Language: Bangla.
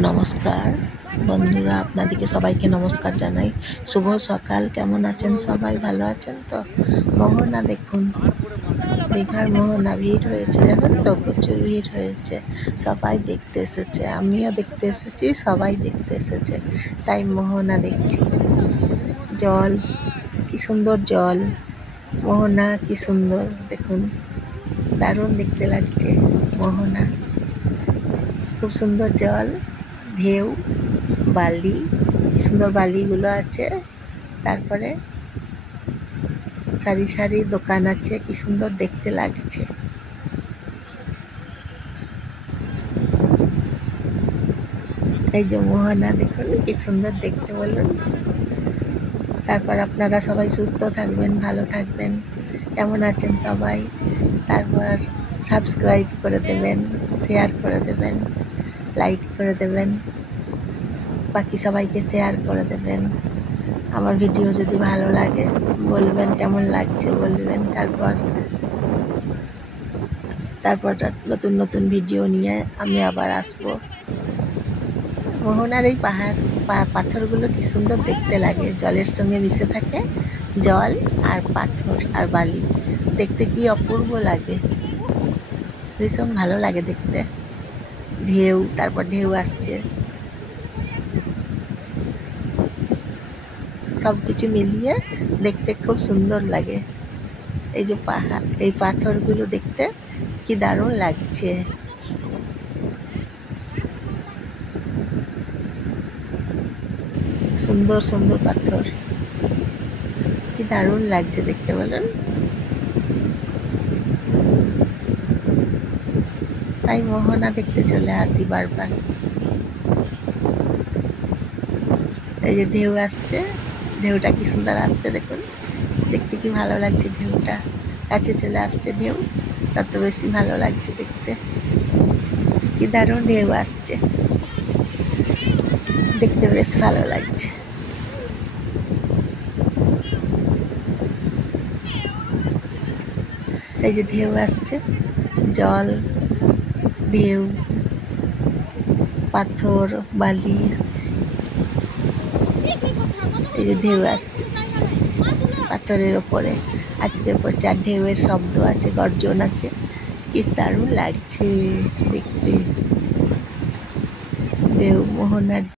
নমস্কার বন্ধুরা, আপনাদেরকে সবাইকে নমস্কার জানাই। শুভ সকাল। কেমন আছেন সবাই? ভালো আছেন তো? মোহনা দেখুন, দীঘার মোহনা ভিড় হয়েছে, জানেন তো, প্রচুর ভিড় হয়েছে। সবাই দেখতে এসেছে, আমিও দেখতে এসেছি, সবাই দেখতে এসেছে। তাই মোহনা দেখছি। জল, কি সুন্দর জল। মোহনা কি সুন্দর দেখুন, দারুণ দেখতে লাগছে মোহনা। খুব সুন্দর জল, ঢেউ, বালি, কি সুন্দর বালিগুলো আছে। তারপরে সারি সারি দোকান আছে, কি সুন্দর দেখতে লাগছে। এই যে মোহনা দেখুন, কি সুন্দর দেখতে বলুন। তারপর আপনারা সবাই সুস্থ থাকবেন, ভালো থাকবেন। কেমন আছেন সবাই? তারপর সাবস্ক্রাইব করে দেবেন, শেয়ার করে দেবেন, লাইক করে দেবেন, বাকি সবাইকে শেয়ার করে দেবেন। আমার ভিডিও যদি ভালো লাগে বলবেন, কেমন লাগছে বলবেন। তারপর নতুন নতুন ভিডিও নিয়ে আমি আবার আসবো। মোহনার এই পাথরগুলো কি সুন্দর দেখতে লাগে, জলের সঙ্গে মিশে থাকে। জল আর পাথর আর বালি দেখতে কি অপূর্ব লাগে, ভীষণ ভালো লাগে দেখতে। ঢেউ, তারপর ঢেউ আসছে, সব কিছু মিলিয়ে দেখতে খুব সুন্দর লাগে। এই যে পাহাড়, এই পাথরগুলো দেখতে কি দারুণ লাগছে। সুন্দর সুন্দর পাথর, কি দারুণ লাগছে দেখতে বলুন। তাই মোহনা দেখতে চলে আসি বারবার। এই যে ঢেউ আসছে, ঢেউটা কি সুন্দর আসছে দেখুন, দেখতে কি ভালো লাগছে। ঢেউটা কাছে চলে আসছে, ঢেউ তত বেশি ভালো লাগছে দেখতে। কি দারুণ ঢেউ আসছে, দেখতে বেশ ভালো লাগছে। এই যে ঢেউ আসছে, জল, ঢেউ, পাথর, বালি, এই যে ঢেউ আসছে পাথরের ওপরে, আছড়ে পড়ছে, আর ঢেউয়ের শব্দ আছে, গর্জন আছে। কি দারুণ লাগছে দেখতে ঢেউ, মোহনার